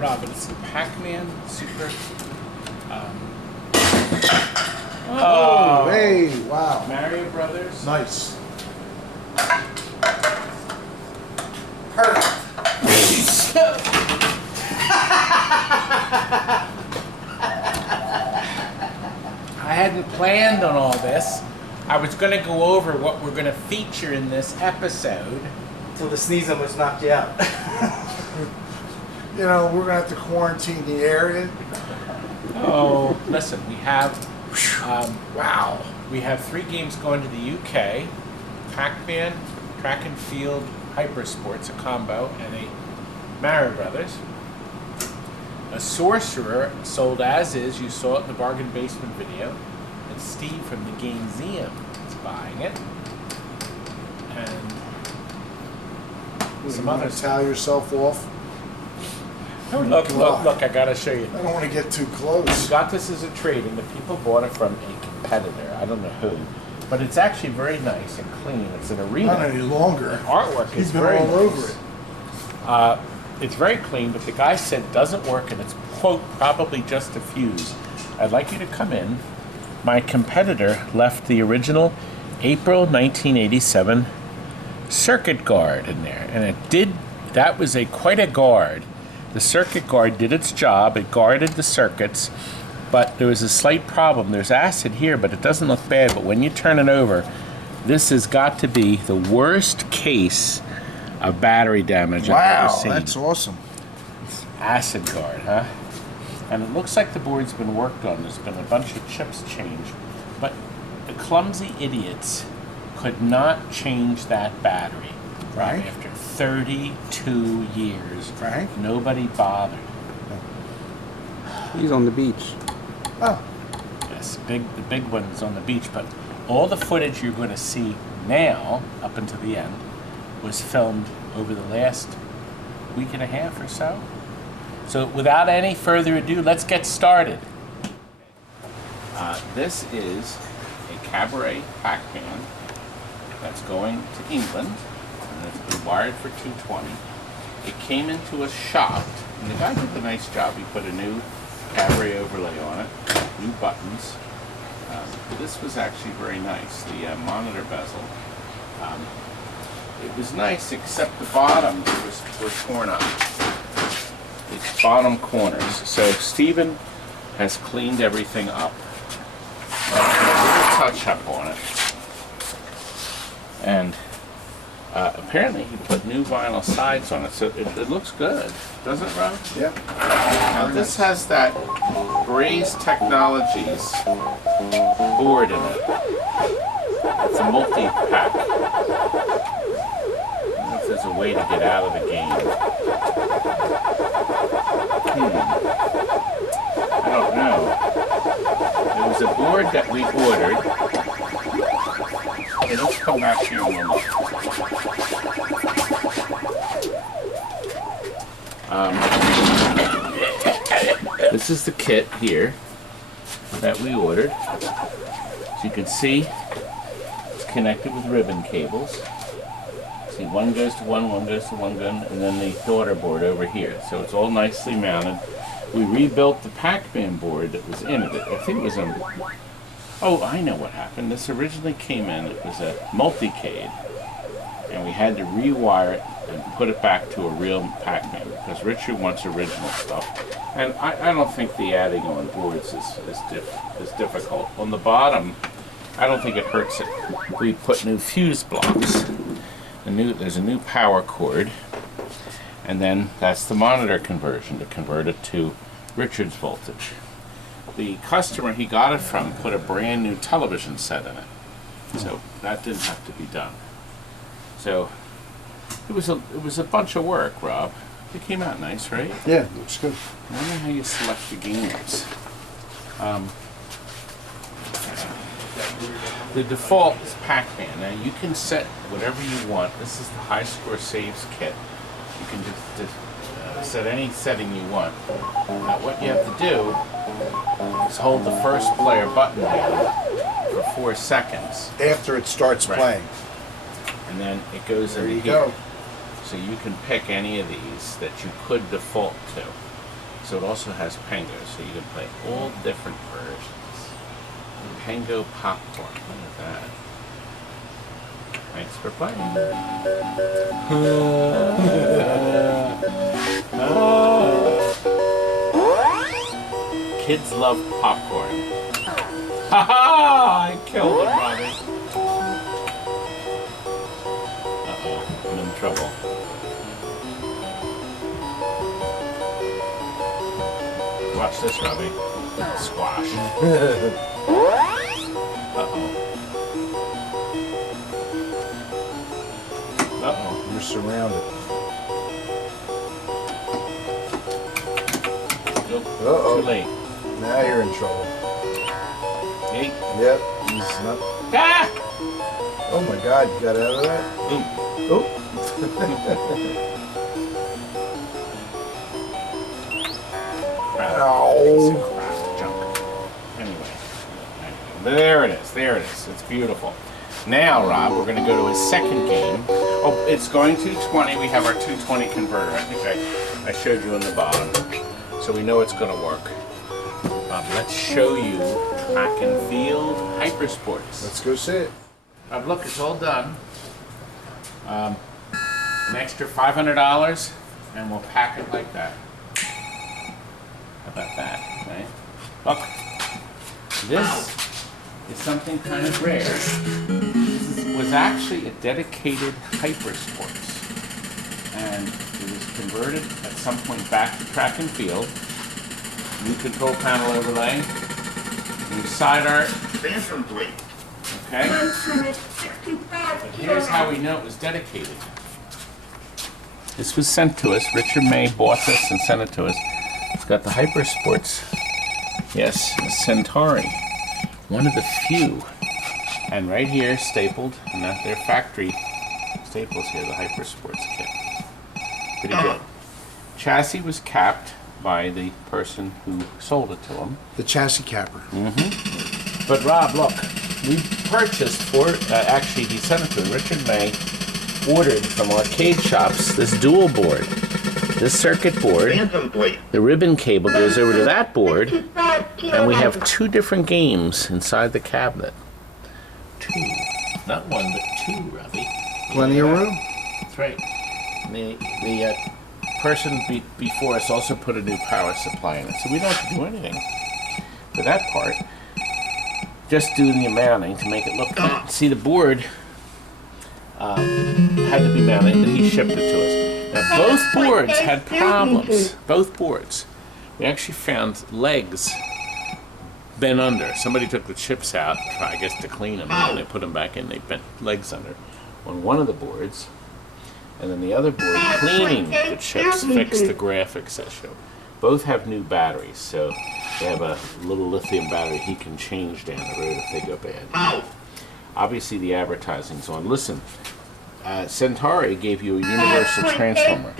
Robin, it's the Pac-Man Super. Oh, hey, wow. Mario Brothers. Nice. Perfect. I hadn't planned on all this. I was going to go over what we're going to feature in this episode. Until the sneeze almost knocked you out. You know, we're going to have to quarantine the area. Oh, listen, we have, wow, we have 3 games going to the UK. Pac-Man, Track and Field, HYPERSPORTS, a combo, and a Mario Brothers. A Sorcerer, sold as is, you saw it in the Bargain Basement video. And Steve from the GAMSEUM is buying it. And some others. Towel yourself off. Oh, look, I gotta show you. I don't want to get too close. We got this as a trade, and the people bought it from a competitor. I don't know who. But it's actually very nice and clean. It's an arena. Not any longer. The artwork is very all nice. over it. It's very clean, but the guy said it doesn't work, and it's, quote, probably just a fuse. I'd like you to come in. My competitor left the original April 1987 circuit guard in there, and it did, that was quite a guard. The circuit guard did its job. It guarded the circuits, but there was a slight problem. There's acid here, but it doesn't look bad. But when you turn it over, this has got to be the worst case of battery damage I've ever seen. Wow, that's awesome. Acid guard, huh? And it looks like the board's been worked on. There's been a bunch of chips changed, but the clumsy idiots could not change that battery. Right. After 32 years, Frank? nobody bothered. He's on the beach. Oh. Yes, the big one's on the beach, but all the footage you're going to see now, up until the end, was filmed over the last week and a half or so. So without any further ado, let's get started. This is a Cabaret Pac-Man that's going to England, and it's been wired for 220. It came into a shop, and the guy did a nice job. He put a new Cabaret overlay on it, new buttons. This was actually very nice, the monitor bezel. It was nice, except the bottoms were torn up. These bottom corners. So Stephen has cleaned everything up. A little touch-up on it. And apparently he put new vinyl sides on it, so it looks good. Doesn't it, Rob? Yeah. Now this has that Braze Technologies board in it. It's a multi-pack. There's a way to get out of the game. I don't know. There was a board that we ordered. Okay, let's come back here a moment. This is the kit here that we ordered. As you can see, it's connected with ribbon cables. See, one goes to one goes to one gun, and then the daughter board over here. So it's all nicely mounted. We rebuilt the Pac-Man board that was in it. I think it was a... Oh, I know what happened. This originally came in, it was a multicade, and we had to rewire it and put it back to a real Pac-Man because Richard wants original stuff. And I don't think the adding on boards is difficult. On the bottom, I don't think it hurts it. We put new fuse blocks. There's a new power cord, and then that's the monitor conversion to convert it to Richard's voltage. The customer he got it from put a brand new television set in it, so that didn't have to be done. So it was a bunch of work, Rob. It came out nice, right? Yeah, looks good. I wonder how you select the games. The default is Pac-Man. Now you can set whatever you want. This is the high score saves kit. You can just set any setting you want. Now what you have to do is hold the first player button down for 4 seconds. After it starts playing. And then it goes There into you here. go. So you can pick any of these that you could default to. So it also has Pango, so you can play all different versions. Pango popcorn, look at that. Thanks for playing. Kids love popcorn. Ha ha! I killed him, Robbie. Uh-oh, I'm in trouble. Watch this, Robbie. Squash. Uh-oh. Uh-oh. You're surrounded. Nope. Uh-oh. Too late. Now you're in trouble. Eight. Yep. He's not. Ah! Oh my God! You got out of that? Ooh. Oh. Ow. Junk. Anyway. There it is. There it is. It's beautiful. Now, Rob, we're going to go to his second game. Oh, it's going 220. We have our 220 converter. I think I showed you on the bottom. So we know it's going to work. Let's show you track and field HYPERSPORTS. Let's go see it. Look, it's all done. An extra $500, and we'll pack it like that. How about that, right? Look, this is something kind of rare. This was actually a dedicated HYPERSPORTS, and it was converted at some point back to track and field. New control panel overlay, new side art. Okay? But here's how we know it was dedicated. This was sent to us. Richard May bought this and sent it to us. It's got the HYPERSPORTS. Yes, a Centauri. One of the few. And right here, stapled, and not their factory staples here, the HYPERSPORTS kit. Pretty good. Chassis was capped by the person who sold it to him. The chassis capper. Mm-hmm. But Rob, look, we purchased for, actually he sent it to him, Richard May ordered from arcade shops this dual board. This circuit board, the ribbon cable goes over to that board, and we have two different games inside the cabinet. Two. Not one, but two, Robbie. Plenty of room. That's right. The person before us also put a new power supply in it, so we don't have to do anything for that part. Just doing the mounting to make it look good. See, the board had to be mounted, but he shipped it to us. Now, both boards had problems. Both boards. We actually found legs bent under. Somebody took the chips out, I guess, to clean them, and when they put them back in, they bent legs under on one of the boards. And then the other board, cleaning the chips, fixed the graphics that show. Both have new batteries, so they have a little lithium battery he can change down the road if they go bad. Obviously, the advertising's on. Listen, Centauri gave you a universal transformer,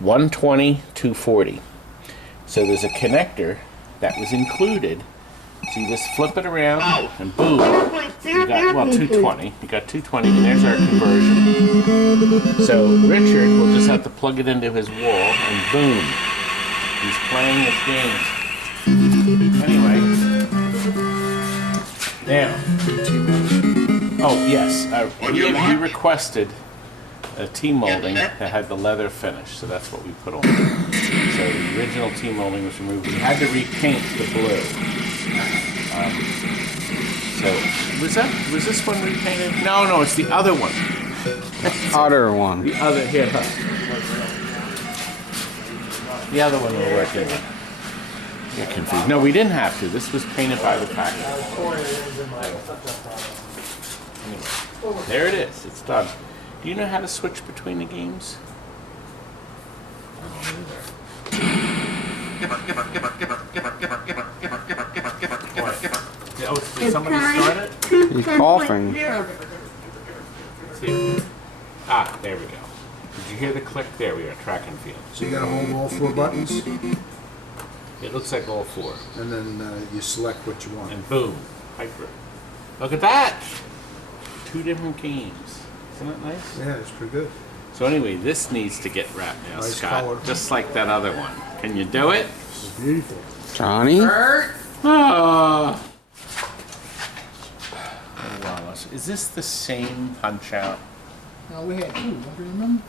120, 240. So there's a connector that was included. So you just flip it around, and boom, you got, well, 220. You got 220, and there's our conversion. So Richard will just have to plug it into his wall, and boom, he's playing his games. Anyway, now, oh yes, he requested a T-molding that had the leather finish, so that's what we put on. So the original T-molding was removed. We had to repaint the blue. So was this one repainted? No, it's the other one. Other one. The other here. The other one we're working on. You're confused. No, we didn't have to. This was painted by the Pac-Man. Anyway, there it is. It's done. Do you know how to switch between the games? Oh, did somebody start it? He's coughing. See. Ah, there we go. Did you hear the click? There we are, track and field. So you got to hold all four buttons, It looks like all four. and then you select what you want. And boom, Hyper. Look at that! Two different games. Isn't that nice? Yeah, it's pretty good. So anyway, this needs to get wrapped now, Nice Scott. color. Just like that other one. Can you do it? This is beautiful. Johnny? Oh, Wallace. Is this the same punch out? No, we had two. Don't you remember?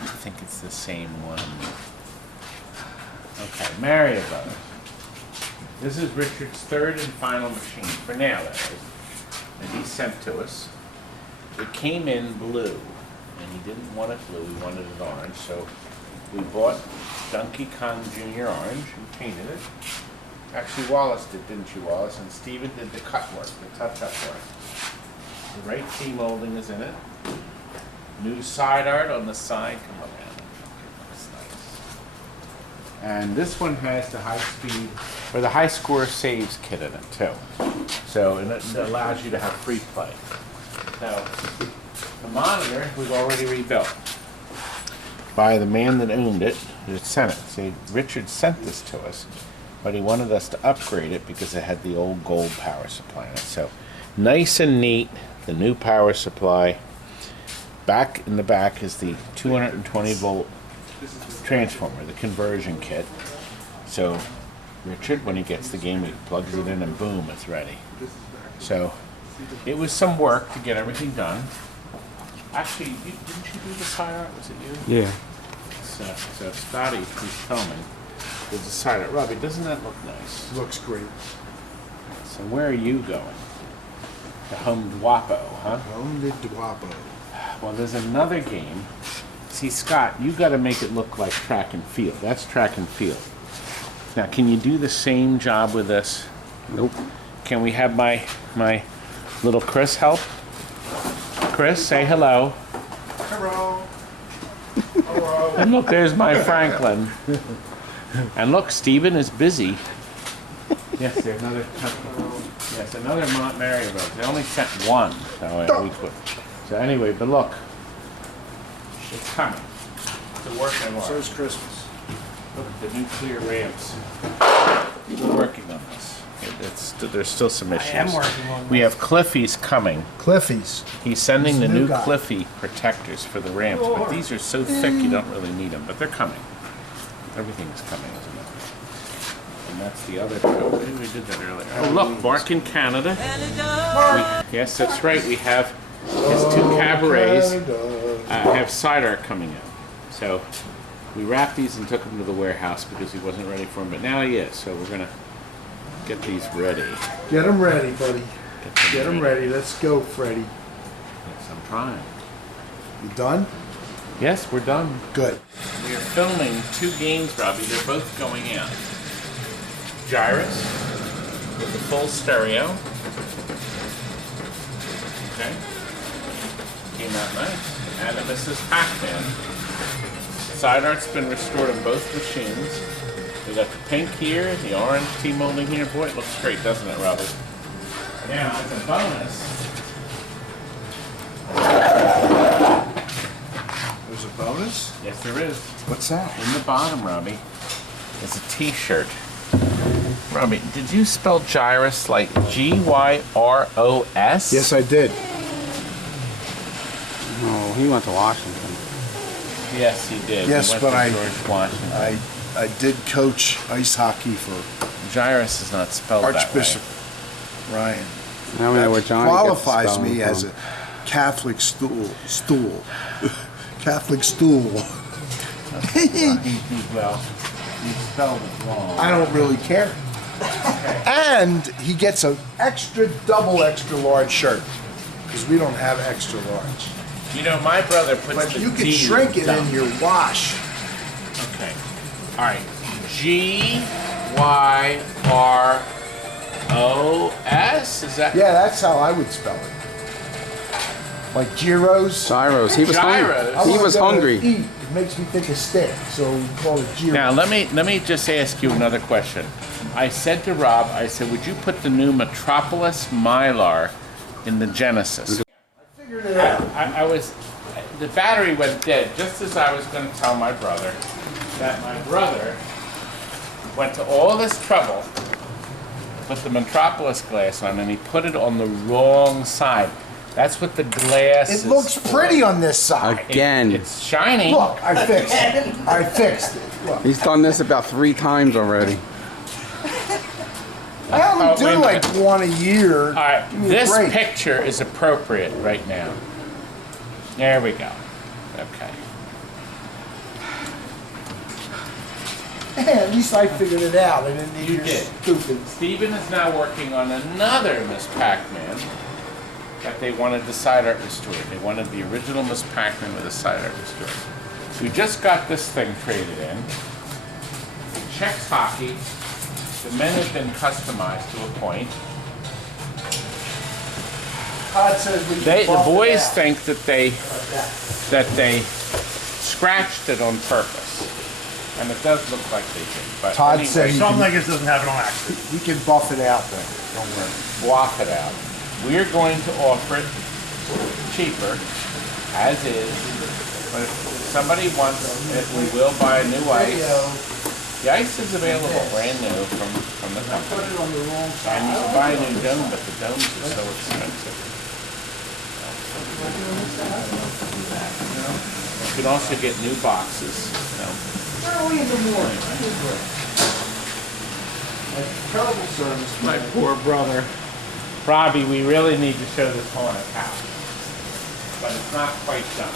I think it's the same one. Okay, Mario Brothers. This is Richard's third and final machine, for now that is, that he sent to us. It came in blue, and he didn't want it blue, he wanted it orange, so we bought Donkey Kong Jr. orange and painted it. Actually, Wallace did, didn't you, Wallace? And Steven did the cut work, the touch-up work. The right T molding is in it. New side art on the side. Come on, man. Looks nice. And this one has the high speed, or the high score saves kit in it too. So and it allows you to have free play. Now, the monitor we've already rebuilt by the man that owned it, that sent it. See, Richard sent this to us, but he wanted us to upgrade it because it had the old gold power supply in it. So, nice and neat, the new power supply. Back in the back is the 220 volt transformer, the conversion kit. So Richard, when he gets the game, he plugs it in and boom, it's ready. So it was some work to get everything done. Actually, didn't you do the side art? Was it you? Yeah. So Scotty, who's filming, did the side art. Robbie, doesn't that look nice? Looks great. So where are you going? To Home Dwapo, huh? Home de Dwapo. Well, there's another game. See, Scott, you got to make it look like track and field. That's track and field. Now, can you do the same job with this? Nope. Can we have my little Chris help? Chris, say hello. Hello. Hello. And look, there's my Franklin. And look, Stephen is busy. Yes, there's another. Yes, another Mont Mary Road. They only sent one. So anyway, but look, it's coming. It's a work in So order. is Christmas. Look at the nuclear ramps. We're working on this. There's still some issues. I am working on this. We have Cliffy's coming. Cliffy's. He's sending He's the the new new guy. Cliffy protectors for the ramps, but these are so thick you don't really need them, but they're coming. Everything's coming, isn't it? And that's the other code. Maybe we did that earlier. Oh, look, Mark in Canada. Yes, that's right. We have his two cabarets have side art coming in. So we wrapped these and took them to the warehouse because he wasn't ready for them, but now he is. So we're going to get these ready. Get them ready, buddy. Get them ready. Let's go, Freddy. Yes, I'm trying. You done? Yes, we're done. Good. We are filming two games, Robbie. They're both going out. Gyrus with the full stereo. Okay. Came out nice. And a Mrs. Pac-Man. Side art's been restored on both machines. We got the pink here, the orange T-molding here. Boy, it looks great, doesn't it, Robert? Now, as a bonus, There's a bonus? yes there is. What's that? In the bottom, Robbie, is a T-shirt. Robbie, did you spell gyrus like G-Y-R-O-S? Yes, I did. Oh, he went to Washington. Yes, he did. Yes, He went but to I- George Washington. I did coach ice hockey for Gyrus is not spelled Archbishop Ryan. Now we know where That Johnny gets qualifies spelling me as from. a Catholic stool. Catholic stool. that way. Well, you spelled it wrong. I don't really care. And he gets an double extra large shirt because we don't have extra large. You know, my brother puts But the you can D shrink it down. in your wash. Okay. All right. G-Y-R-O-S? Is that? Yeah, that's how I would spell it. Like gyros. Gyros. He was Gyros. hungry. He was hungry. Eat. It makes me think of steak, so we call it gyros. Now, let me just ask you another question. I said to Rob, I said, would you put the new Metropolis Mylar in the Genesis? I figured it out. The battery went dead just as I was going to tell my brother that my brother went to all this trouble to put the Metropolis glass on and he put it on the wrong side. That's what the glass is It looks for. pretty on this side. Again. It's shiny. Look, I fixed it. I fixed it. Look. He's done this about 3 times already. I only Oh, wait do a like minute. one a year. All right, Give me a this break. picture is appropriate right now. There we go. Okay. At least I figured it out. I didn't need You your did. stupid. Stephen is now working on another Miss Pac-Man that they wanted the side art restored. They wanted the original Miss Pac-Man with the side art restored. We just got this thing traded in. Checks hockey. The men have been customized to a point. Todd says we can The bump it boys out. think that they scratched it on purpose. And it does look like they did. But Todd anyway, said he Some can, Legos doesn't have it on accident. we can buff it out then. Don't worry. block it out. We're going to offer it cheaper, as is. But if somebody wants it, we will buy a new ice. The ice is available brand new from the Put company. it on the wrong side. And you can buy a new dome, but the domes are so expensive. You can also get new boxes. Early in the morning. Terrible service. My poor brother. Robbie, we really need to show this haunted house. But it's not quite done.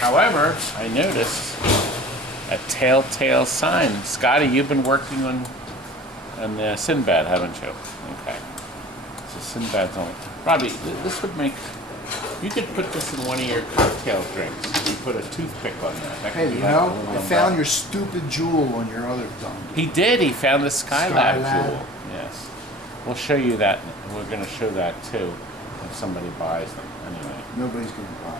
However, I noticed a telltale sign. Scotty, you've been working on Sinbad, haven't you? Okay. So Sinbad's on. Robbie, this would make. You could put this in one of your cocktail drinks. You put a toothpick on that. That Hey, could be you like a know, little I found umbrella. your stupid jewel on your other thumb. He did. He found the Skylab Skylab. jewel. Yes. We'll show you that. We're going to show that too if somebody buys them. Anyway. Nobody's going to buy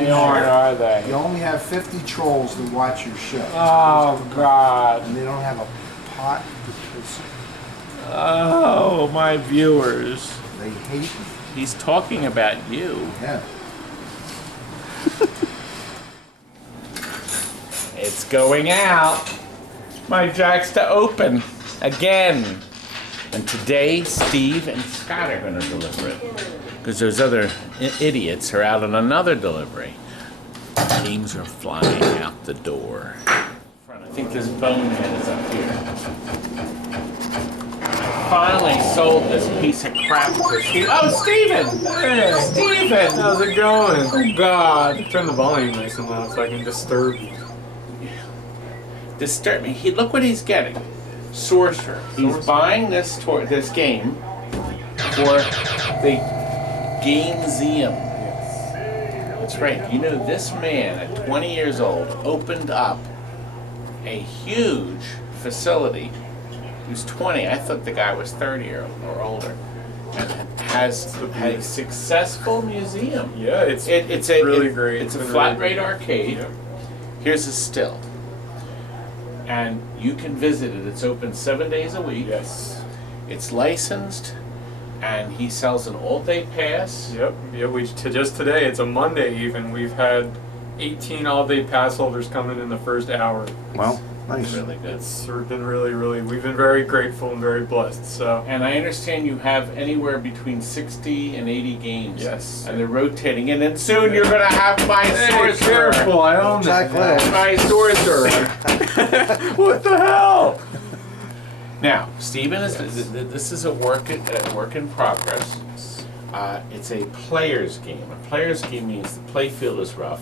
They aren't, are it. they? You only have 50 trolls to watch your show. Oh, God. And they don't have a pot to piss in. Oh, my viewers. They hate me. He's talking about you. Yeah. It's going out. My jack's to open again. And today, Steve and Scott are going to deliver it. Because those other idiots are out on another delivery. Games are flying out the door. I think this bonehead is up here. I finally sold this piece of crap to Steve. Oh, Steven! Hey, Steven! how's it going? Oh, God. Turn the volume nice and loud so I can disturb you. Disturb me. Look what he's getting. Sorcerer. He's buying this this game for the GAMSEUM. That's right. You know, this man at 20 years old opened up a huge facility. He was 20. I thought the guy was 30 or older. And has a successful museum. Yeah, it's really great. It's a been flat really rate arcade. Yep. Here's a still. And you can visit it. It's open 7 days a week. Yes. It's licensed, and he sells an all-day pass. Yep. Yeah. Just today, it's a Monday even. We've had 18 all-day pass holders come in the first hour. Well, nice. Really good. It's been really. We've been very grateful and very blessed. So. And I understand you have anywhere between 60 and 80 games. Yes. And they're rotating, and then soon you're gonna have my sorcerer. Careful! I own Exactly. that. My sorcerer. What the hell? Now, Stephen, this is a work in progress. It's a player's game. A player's game means the play field is rough,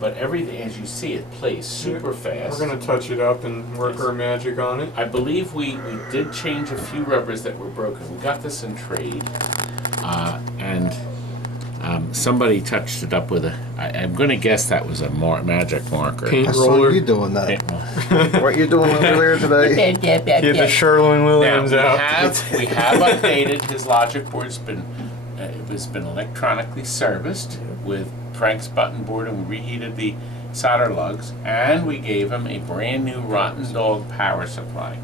but everything, as you see, it plays super fast. We're gonna touch it up and work our magic on it. I believe we did change a few rubbers that were broken. We got this in trade, and somebody touched it up with I'm going to guess that was a magic marker. Paint I saw roller. you doing that. Yeah. What you doing over there today? Get the Sherwin-Williams Now, out. we have updated his logic board's been electronically serviced with Frank's button board, and we reheated the solder lugs, and we gave him a brand new Rotten Dog power supply.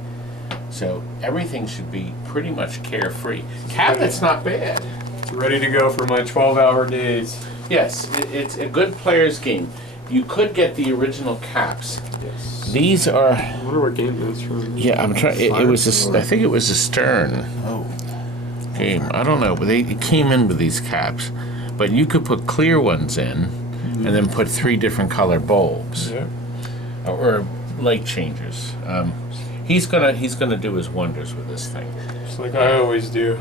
So everything should be pretty much carefree. Cabinet's not bad. It's ready to go for my 12-hour days. Yes, it's a good player's game. You could get the original caps. Yes. These are. I wonder what game that's from. Yeah, I'm trying. It was. I think it was a Stern. Oh. game. I don't know, but it came in with these caps. But you could put clear ones in, and then put 3 different color bulbs, or light changers. He's gonna do his wonders with this thing. Just like I always do.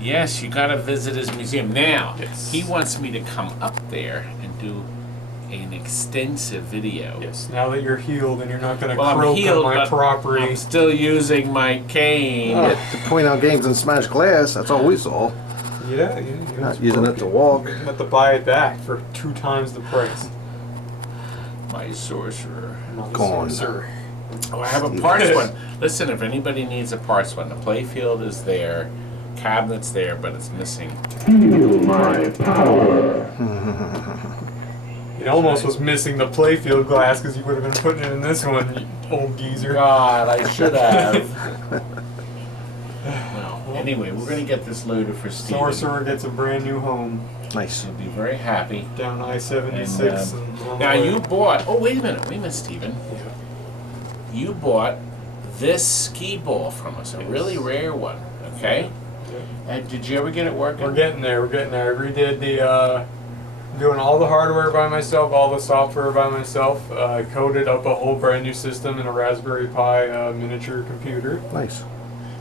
Yes, you gotta visit his museum. Now, Yes. he wants me to come up there and do an extensive video. Yes. Now that you're healed and you're not gonna Well, I'm croak healed, on my but property. I'm still using my cane. To point out games and smash glass, that's all we saw. Yeah. Not using it to walk. You have to buy it back for 2 times the price. My sorcerer. Gone. Sir. Oh, I have a parts one. Listen, if anybody needs a parts one, the playfield is there, cabinet's there, but it's missing. It almost was missing the playfield glass because you would have been putting it in this one, you old geezer. God, I should have. Well, anyway, we're gonna get this loaded for Steve. Sorcerer gets a brand new home Nice. He'll be very happy. down I-76. And, and on Now the way. you bought. Oh, wait a minute, Stephen. Yeah. You bought this skee ball from us, a really rare one. Okay. And did you ever get it working? We're getting there. I redid the, doing all the hardware by myself, all the software by myself. Coded up a whole brand new system in a Raspberry Pi miniature computer. Nice.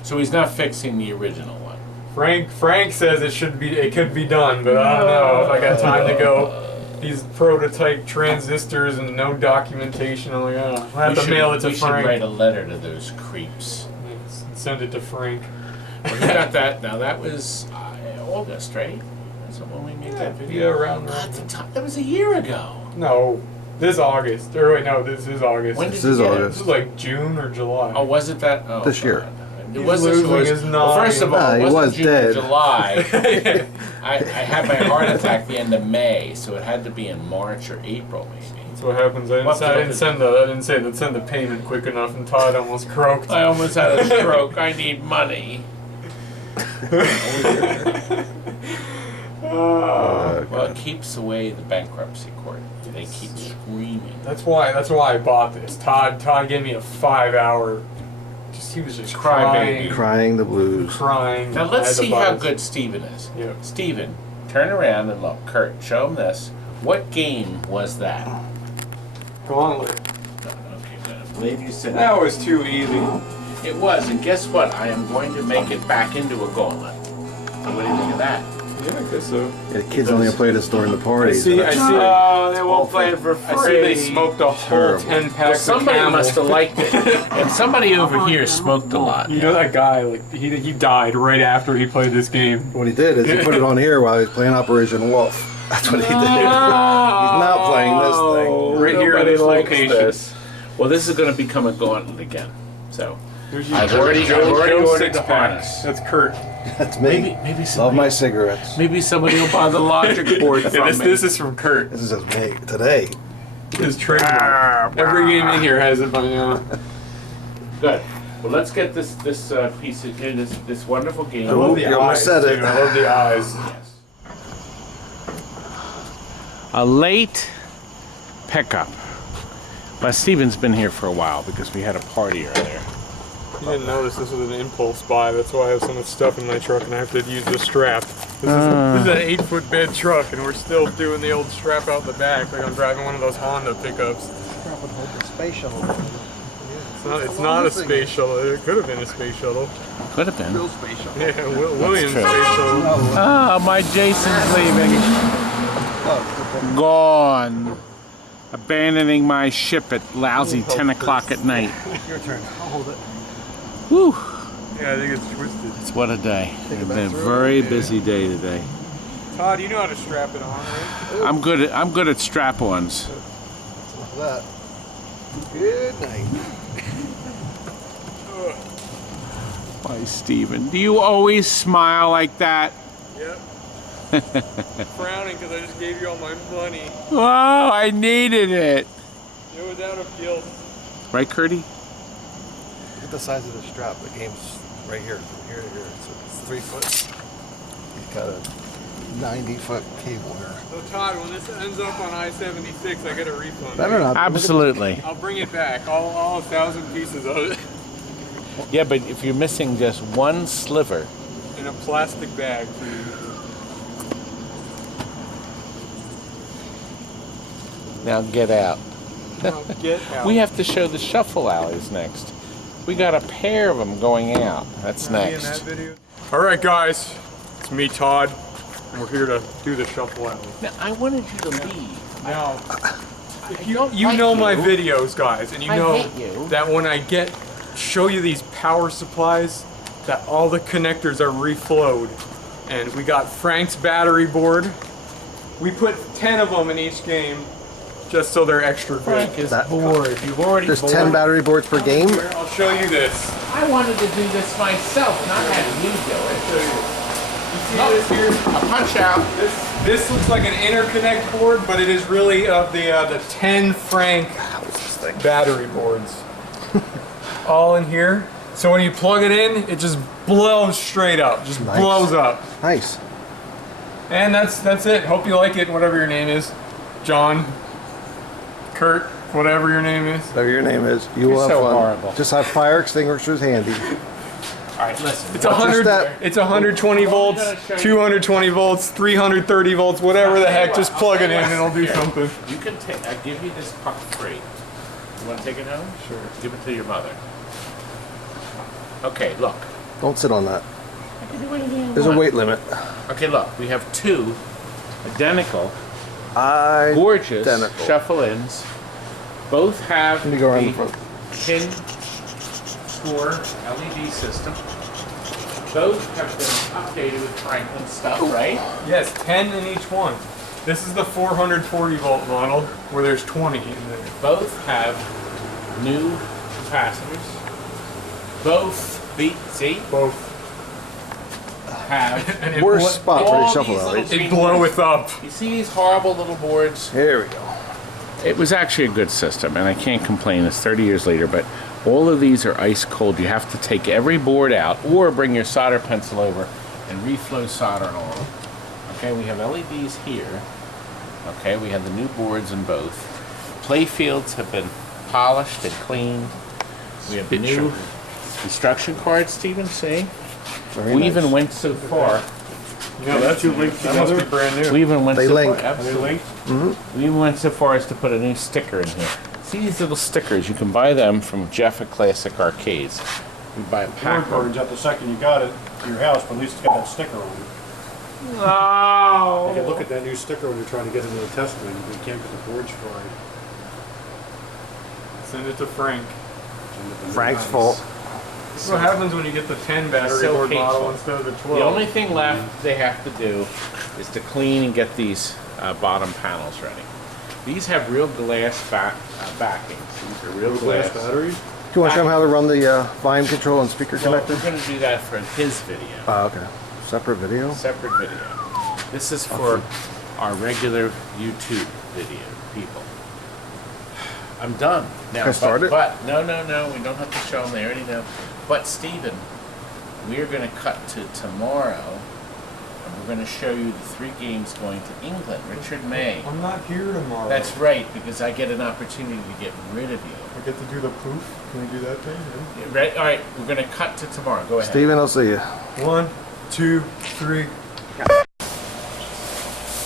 So he's not fixing the original one. Frank says it could be done, but I don't know if I got time to go. These prototype transistors and no documentation. I'm like, oh, I'll have to mail it to We should Frank. write a letter to those creeps. Send it to Frank. Well, you got that. Now that was August, right? That's when we made that video. Yeah, around God, that was a year ago. No, this August. Or wait, no, this is August. When did This you is get August. This is like June or July. Oh, was it that? Oh, This year. God. It He's was losing this his well, first of all, Nah, it he wasn't was June or dead. July. I had my heart attack the end of May, so it had to be in March or April, maybe. That's what happens. I didn't send the payment quick enough, and Todd almost croaked. I almost had a stroke. I need money. Well, it keeps away the bankruptcy court. They keep screaming. That's why I bought this. Todd gave me a 5-hour. He was just Crybaby. Crying the blues. crying. Now I let's had to see buy how this. good Steven is. Yeah. Steven, turn around and look. Kurt, show him this. What game was that? Gauntlet. Okay, good. I believe you said That was too easy. It was, and guess what? I am going to make it back into a gauntlet. What do you think of that? Yeah, I guess so. Yeah, the kids only play this during the parties. I see. Oh, they won't play it for I see they free. smoked a whole 10 packs Well, somebody of Camel. must have liked it. And somebody over here smoked a lot. You know that guy, like, he died right after he played this game. What he did is he put it on here while he was playing Operation Wolf. That's what he did. He's not playing this thing. Right here at Nobody this likes location. this. Well, this is going to become a gauntlet again. So, There's I've already ordered the harness. That's Kurt. That's me. Maybe Love somebody, my cigarettes. maybe somebody will buy the logic board from me. This is from Kurt. This is just me today. His trademark. Every game in here has it by now. Good. Well, let's get this piece of this wonderful game. I love the you almost eyes, said it. too. I love the eyes. A late pickup. But Steven's been here for a while because we had a party earlier. You didn't notice this was an impulse buy. That's why I have so much stuff in my truck and I have to use the strap. This is an 8-foot bed truck and we're still doing the old strap out the back like I'm driving one of those Honda pickups. Space shuttle. It's not a space shuttle. It could have been a space shuttle. Could have been. Space shuttle. Yeah, Williams true. space shuttle. Oh, my Jason's leaving. Gone. Abandoning my ship at lousy 10 o'clock at night. Your turn. I'll hold it. Whew. Yeah, I think it's twisted. It's what a day. It's been a very busy day today. Todd, you know how to strap it on, right? I'm good at strap-ons. Enough of that. Good night. Why, Steven, do you always smile like that? Yep. Frowning because I just gave you all my money. Oh, I needed it. It was out of guilt. Right, Curdy? Look at the size of the strap. The game's right here, from here to here. So it's 3 foot. He's got a 90-foot cable here. So Todd, when this ends up on I-76, I get a refund. Better not. Absolutely. I'll bring it back, all 1,000 pieces of it. Yeah, but if you're missing just one sliver, Yeah. in a plastic bag for you. Now get out. Now get out. We have to show the shuffle alleys next. We got a pair of them going out. That's next. Alright guys, it's me Todd, and we're here to do the shuffle alley. Now, I wanted you to leave. Now, if you like know my you. videos, guys, and you I know hate you. that when I show you these power supplies, that all the connectors are reflowed. And we got Frank's battery board. We put 10 of them in each game, just so they're extra good. Frank is bored. You've already There's bored. 10 battery boards per game? Here, I'll show you this. I wanted to do this myself, not have you do it. You see this here? A punch out. This looks like an interconnect board, but it is really of the 10 Frank battery boards. All in here. So when you plug it in, it just blows straight up. Just Nice. blows up. Nice. And that's it. Hope you like it, whatever your name is. John, Kurt, whatever your name is. Whatever your name is, you You're will have so fun. horrible. Just have fire extinguishers handy. All right, listen. It's 100. step? It's 120 volts, 220 volts, 330 volts, whatever the heck. Just plug it in and it'll do Here. something. You can take. I give you this puck free. You want to take it home? Sure. Give it to your mother. Okay, look. Don't sit on that. I can do anything I There's a want. weight limit. Okay, look. We have two identical, gorgeous Identical. shuffle-ins. Both have Let me go around the the front. pin score LED system. Both have been updated with Franklin stuff, right? Yes, 10 in each one. This is the 440 volt model where there's 20 in there. Both have new capacitors. Both Both. have Worst spot for all your these shuffle little alleys. It green bloweth up. You see these horrible little boards? Here we go. It was actually a good system, and I can't complain. It's 30 years later, but all of these are ice cold. You have to take every board out or bring your solder pencil over and reflow solder on all of them. Okay, we have LEDs here. Okay, we have the new boards in both. Play fields have been polished and cleaned. We have new instruction cards, Stephen, see? Very We nice. even went so far. You know, that must be brand new. We even went They so link. far. Absolutely. We even went so far as to put a new sticker in here. See these little stickers? You can buy them from Jeff at Classic Arcades. We buy a Board pack. burns out the second you got it to your house, but at least it's got that sticker on it. Oh. You can look at that new sticker when you're trying to get into the test wing. You can't get the boards fried. Send it to Frank. Frank's fault. This is what happens when you get the 10 battery So board model painful. instead of the 12. The only thing left they have to do is to clean and get these bottom panels ready. These have real glass backings. These are real glass. batteries? Do you want to show them how to run the volume control and speaker Well, connector? we're going to do that for his video. Oh, okay. Separate video? Separate video. This is for our regular YouTube video people. I'm done now. Can I start it? But no, we don't have to show them. They already know. But Stephen, we're going to cut to tomorrow, and we're going to show you the 3 games going to England. Richard May. I'm not here tomorrow. That's right, because I get an opportunity to get rid of you. I get to do the poof. Can we do that thing? Yeah, right? All right, we're going to cut to tomorrow. Go ahead. Steven, I'll see you. 1, 2, 3.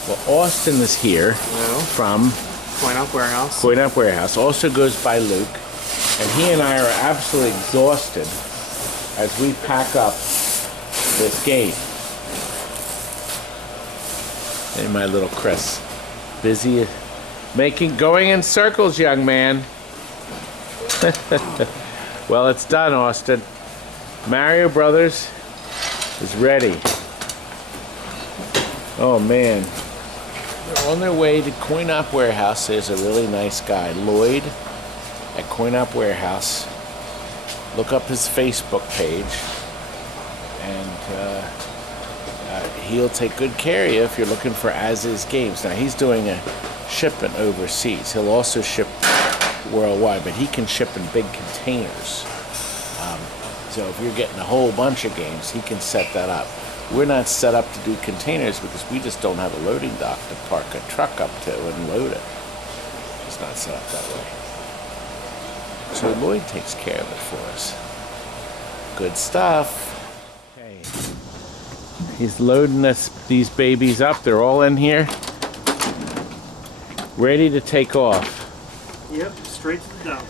Well, Austin is here from Point Up Warehouse. Going Up Warehouse. Also goes by Luke. And he and I are absolutely exhausted as we pack up this game. And my little Chris. Busy going in circles, young man. Well, it's done, Austin. Mario Brothers is ready. Oh, man. They're on their way to Coin Op Warehouse. There's a really nice guy, Lloyd, at Coin Op Warehouse. Look up his Facebook page, and he'll take good care of you if you're looking for as-is games. Now, he's doing a shipment overseas. He'll also ship worldwide, but he can ship in big containers. So if you're getting a whole bunch of games, he can set that up. We're not set up to do containers because we just don't have a loading dock to park a truck up to and load it. It's not set up that way. So Lloyd takes care of it for us. Good stuff. Okay. He's loading these babies up. They're all in here, ready to take off. Yep, straight to the dump.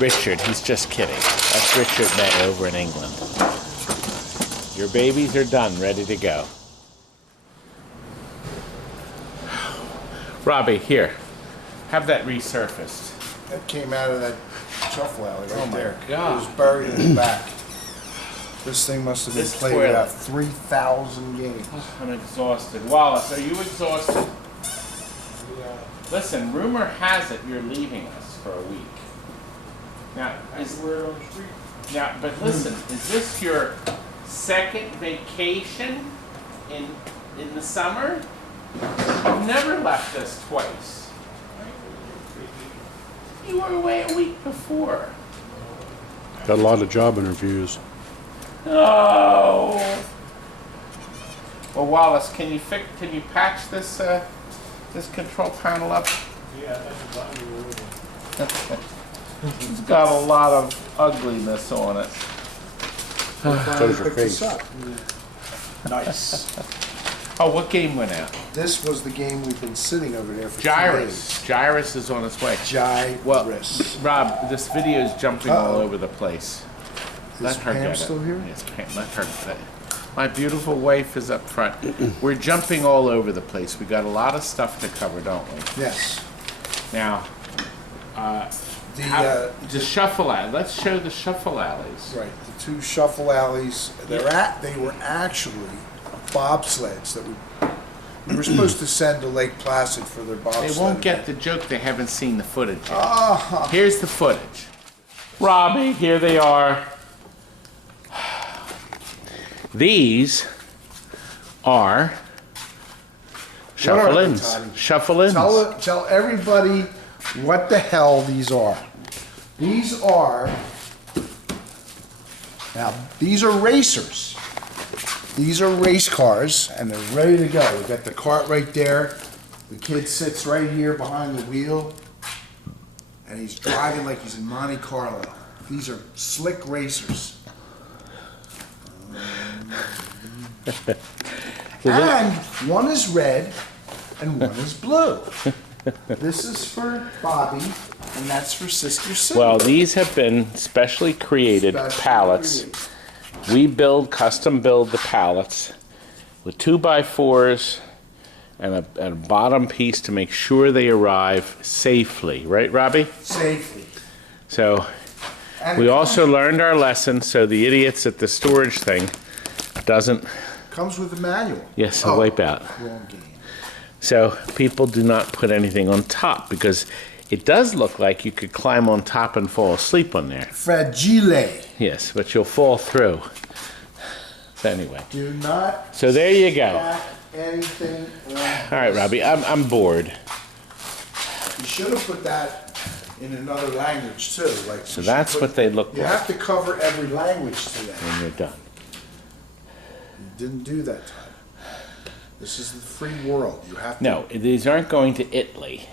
Richard, he's just kidding. That's Richard May over in England. Your babies are done, ready to go. Robbie, here. Have that resurfaced. That came out of that shuffle alley right there. God. It was buried in the back. This thing must have been This played toilet. about 3,000 games. I'm exhausted. Wallace, are you exhausted? Listen, rumor has it you're leaving us for a week. Now, but listen, is this your second vacation in the summer? You've never left us twice. You were away a week before. Got a lot of job interviews. Oh. Well, Wallace, can you patch this this control panel up? Yeah, that's a It's got a lot of ugliness on it. Shows your Pick this face. up. Nice. Oh, what game went out? This was the game we've been sitting over there for 2 GYRUSS. GYRUSS is on its way. days. GYRUSS. Rob, this video is jumping all Uh-oh. over the place. Let Is her Pam get still it. here? Yes, Pam, let her get it. My beautiful wife is up front. We're jumping all over the place. We got a lot of stuff to cover, don't we? Yes. Now, the shuffle alley. Let's show the shuffle alleys. Right, the 2 shuffle alleys. They were actually bobsleds that we were supposed to send to Lake Placid for their bobsled. They won't get the joke. They haven't seen the footage yet. Here's the footage. Robbie, here they are. These are shuffle-ins. Toddy? Shuffle-ins. Tell everybody what the hell these are. These are racers. These are race cars, and they're ready to go. We've got the cart right there. The kid sits right here behind the wheel, and he's driving like he's in Monte Carlo. These are slick racers. And one is red, and one is blue. This is for Bobby, and that's for Sister Sue. Well, these have been specially created pallets. We custom build the pallets with 2x4s and a bottom piece to make sure they arrive safely. Right, Robbie? Safely. So we also learned our lesson, so the idiots at the storage thing doesn't... Comes with a manual. Yes, a wipe out. Wrong game. So people do not put anything on top because it does look like you could climb on top and fall asleep on there. Fragile. Yes, but you'll fall through. So anyway. Do not So there you go. stack anything on. All right, Robbie, I'm bored. You should have put that in another language too. Like So that's what they look You like have to cover every language today. when you're done. You didn't do that, Todd. This is the free world. You have to. No, these aren't going to Italy.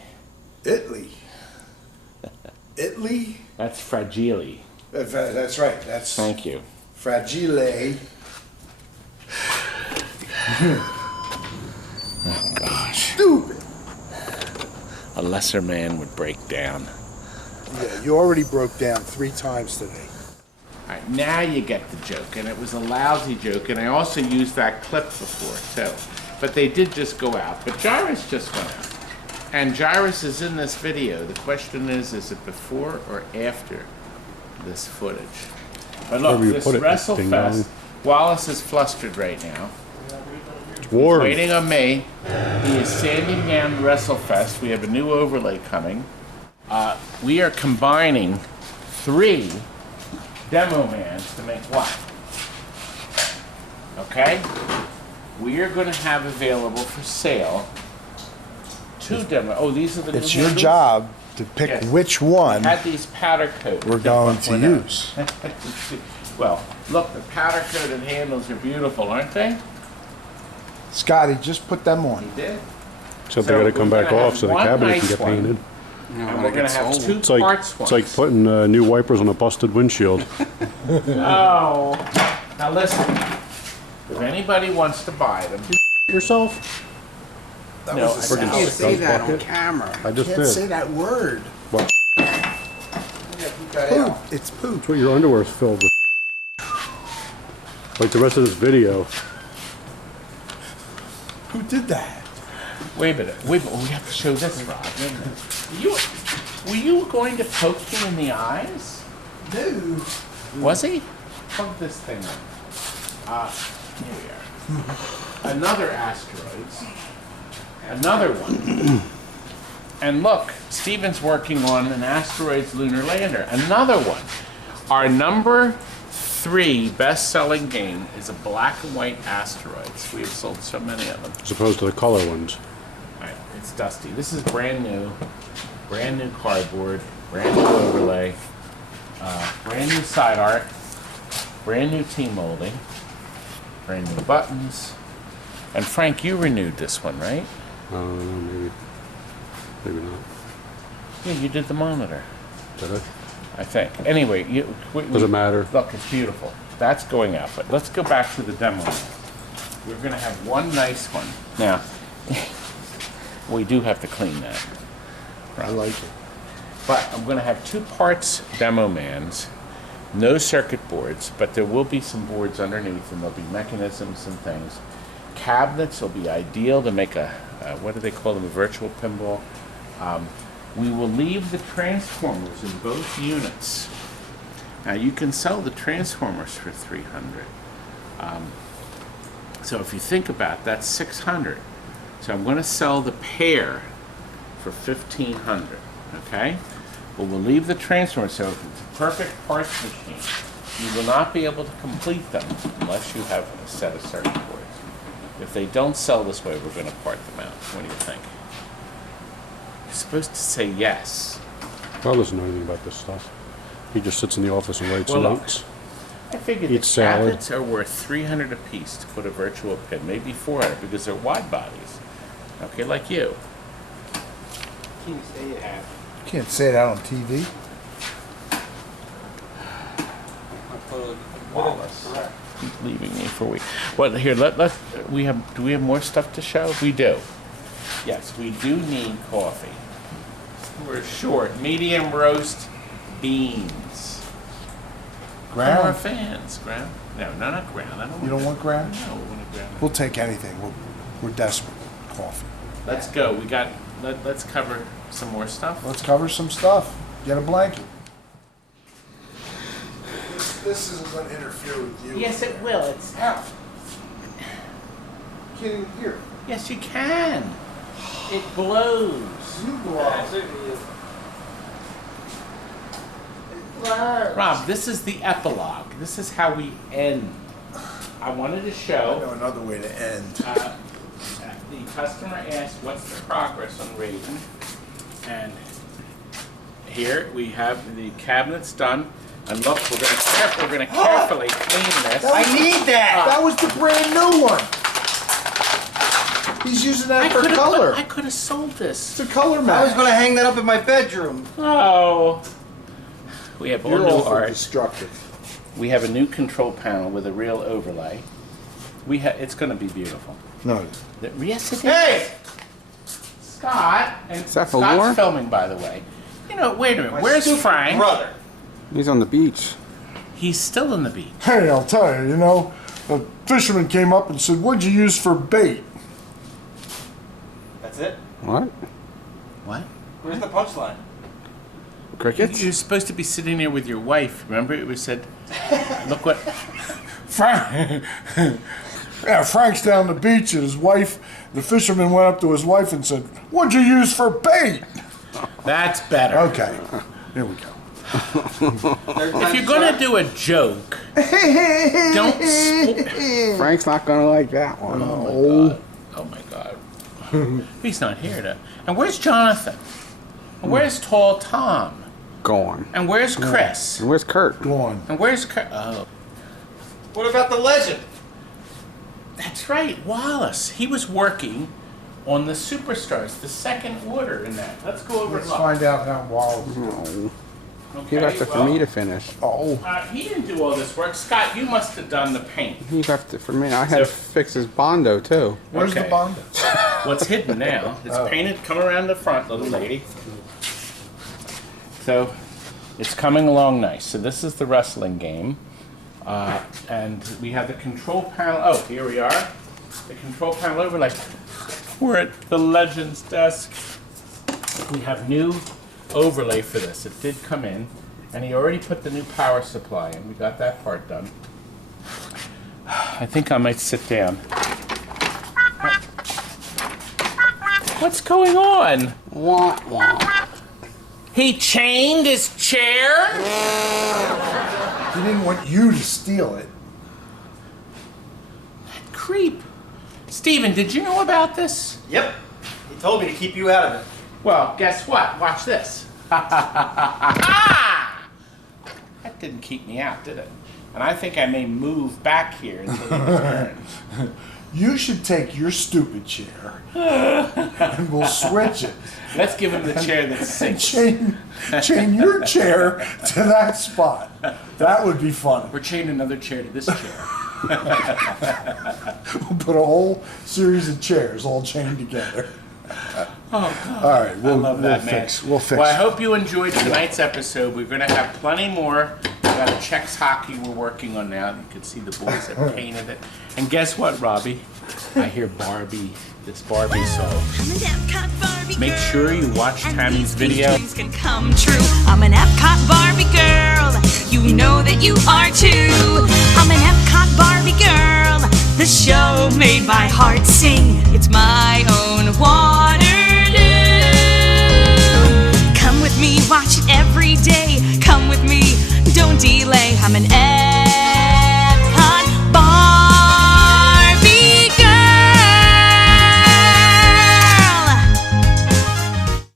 Italy. Italy? That's fragile. That's right. That's Thank you. fragile. Oh, gosh. Stupid. A lesser man would break down. Yeah, you already broke down 3 times today. All right, now you get the joke, and it was a lousy joke, and I also used that clip before, too. But they did just go out. But GYRUSS just went out. And GYRUSS is in this video. The question is it before or after this footage? But look, Wherever you this put it, ding dong. WrestleFest, Wallace is flustered right now. It's warm. Waiting on me. He is sanding down WrestleFest. We have a new overlay coming. We are combining 3 demo mans to make one. Okay? We are going to have available for sale 2 demo. Oh, these are the new It's your handles? job to pick Yes. which one Had these powder coated. we're going to use. Well, look, the powder coated handles are beautiful, aren't they? Scotty, just put them on. He did. Except they gotta come we're back gonna off have so the one cabinet nice can get one, painted. And we're going to have two It's like, parts it's ones. like putting new wipers on a busted windshield. Oh. Now listen. If anybody wants to buy them, Yourself? That No, was a I You can't can't sound. say that on bucket. camera. I just Can't say did. that word. What? Poop. It's poop. That's what your underwear is filled with. Like the rest of this video. Who did that? wait a minute. We have to show this, Rob. Wait a minute. Were you going to poke me in the eyes? No. Was he? Plug this thing in. Here we are. Another asteroids. Another one. And look, Steven's working on an asteroids lunar lander. Another one. Our number 3 best-selling game is a black and white asteroids. We have sold so many of them. As opposed to the color ones. All right, it's dusty. This is brand new cardboard, brand new overlay, brand new side art, brand new team molding, brand new buttons. And Frank, you renewed this one, right? I don't know, maybe. Maybe not. Yeah, you did the monitor, Did I? I think. Anyway, Doesn't matter. Look, it's beautiful. That's going out, but let's go back to the demo. We're going to have one nice one. Now, we do have to clean that. I like it. But I'm going to have 2 parts demo mans, no circuit boards, but there will be some boards underneath, and there'll be mechanisms and things. Cabinets will be ideal to make a, what do they call them, a virtual pinball. We will leave the transformers in both units. Now you can sell the transformers for $300. So if you think about it, that's $600. So I'm going to sell the pair for $1,500. Okay? But we'll leave the transformers, so if it's a perfect parts machine, you will not be able to complete them unless you have a set of circuit boards. If they don't sell this way, we're going to part them out. What do you think? You're supposed to say yes. I don't know anything about this stuff. He just sits in the office and writes Well, look. notes. I figured the Eat salad. cabinets are worth $300 a piece to put a virtual pin, maybe $400 because they're wide bodies. Okay, like you. Can you say it? You can't say that on TV. Wallace. Keep leaving me for a week. Well, here, do we have more stuff to show? We do. Yes, we do need coffee. We're short. Medium roast beans. From our Ground. fans. Ground? No, not ground. I don't You don't want ground? No, we want a ground. We'll take anything. We're desperate. Coffee. Let's go. We got. Let's cover some more stuff. Let's cover some stuff. Get a blanket. This isn't going to interfere with you. Yes, it will. It's. How? Can't even hear it. Yes, you can. It blows. You go off. Rob, this is the epilogue. This is how we end. I wanted to I show. know another way to end. The customer asked, "What's the progress on Raven?" And here we have the cabinets done. And look, we're going to carefully clean this. I need that! That was the brand new one. He's using that for color. I could have sold this. It's a color I was match. going to hang that up in my bedroom. Oh. We have all You're new awful art. destructive. We have a new control panel with a real overlay. It's going to be beautiful. No. Yes, it is. Hey! Scott, and Is that for Scott's Lunar? filming, by the way. You know, wait a minute. My Where's stupid Frank? brother. He's on the beach. He's still in the beach. Hey, I'll tell you, a fisherman came up and said, "What'd you use for bait?" That's it? What? What? Where's the punchline? Crickets? You're supposed to be sitting there with your wife. Remember, it was said, "Look what." Frank. Yeah, Frank's down the beach and his wife, the fisherman went up to his wife and said, "What'd you use for bait?" That's better. Okay, here we go. If you're gonna do a joke, don't. Frank's not gonna like that one. Oh my God. He's not here to. And where's Jonathan? And where's Tall Tom? Gone. And where's Chris? And where's Kurt? Go on. And where's Kurt? Oh, What about the legend? that's right, Wallace. He was working on the Superstars, the second order in that. Let's go over Let's and look. find out how Wallace is doing. No. Okay, He left it for me to finish. Oh. He didn't do all this work. Scott, you must have done the paint. He left it for me. I had to fix his Bondo too. Where's Okay. the Bondo? What's hidden now? It's painted. Come around the front, little lady. So it's coming along nice. So this is the wrestling game. And we have the control panel. Oh, here we are. The control panel overlay. We're at the Legends desk. We have new overlay for this. It did come in. And he already put the new power supply in. We got that part done. I think I might sit down. What's going on? Wah, wah. He chained his chair? He didn't want you to steal it. Creep. Steven, did you know about this? Yep. He told me to keep you out of it. Well, guess what? Watch this. That didn't keep me out, did it? And I think I may move back here until he returns. You should take your stupid chair and we'll switch it. Let's give him the chair that sinks. Chain your chair to that spot. That would be fun. Or chain another chair to this chair. We'll put a whole series of chairs all chained together. Oh, God. All right, we'll man. fix. We'll fix. Well, I hope you enjoyed tonight's episode. We're going to have plenty more. We got a Chex hockey we're working on now. You can see the boys have painted it. And guess what, Robbie? I hear Barbie, this Barbie song. Make sure you watch Tammy's video. Dreams can come true. I'm an Epcot Barbie girl. You know that you are too. I'm an Epcot Barbie girl. The show made my heart sing. It's my own.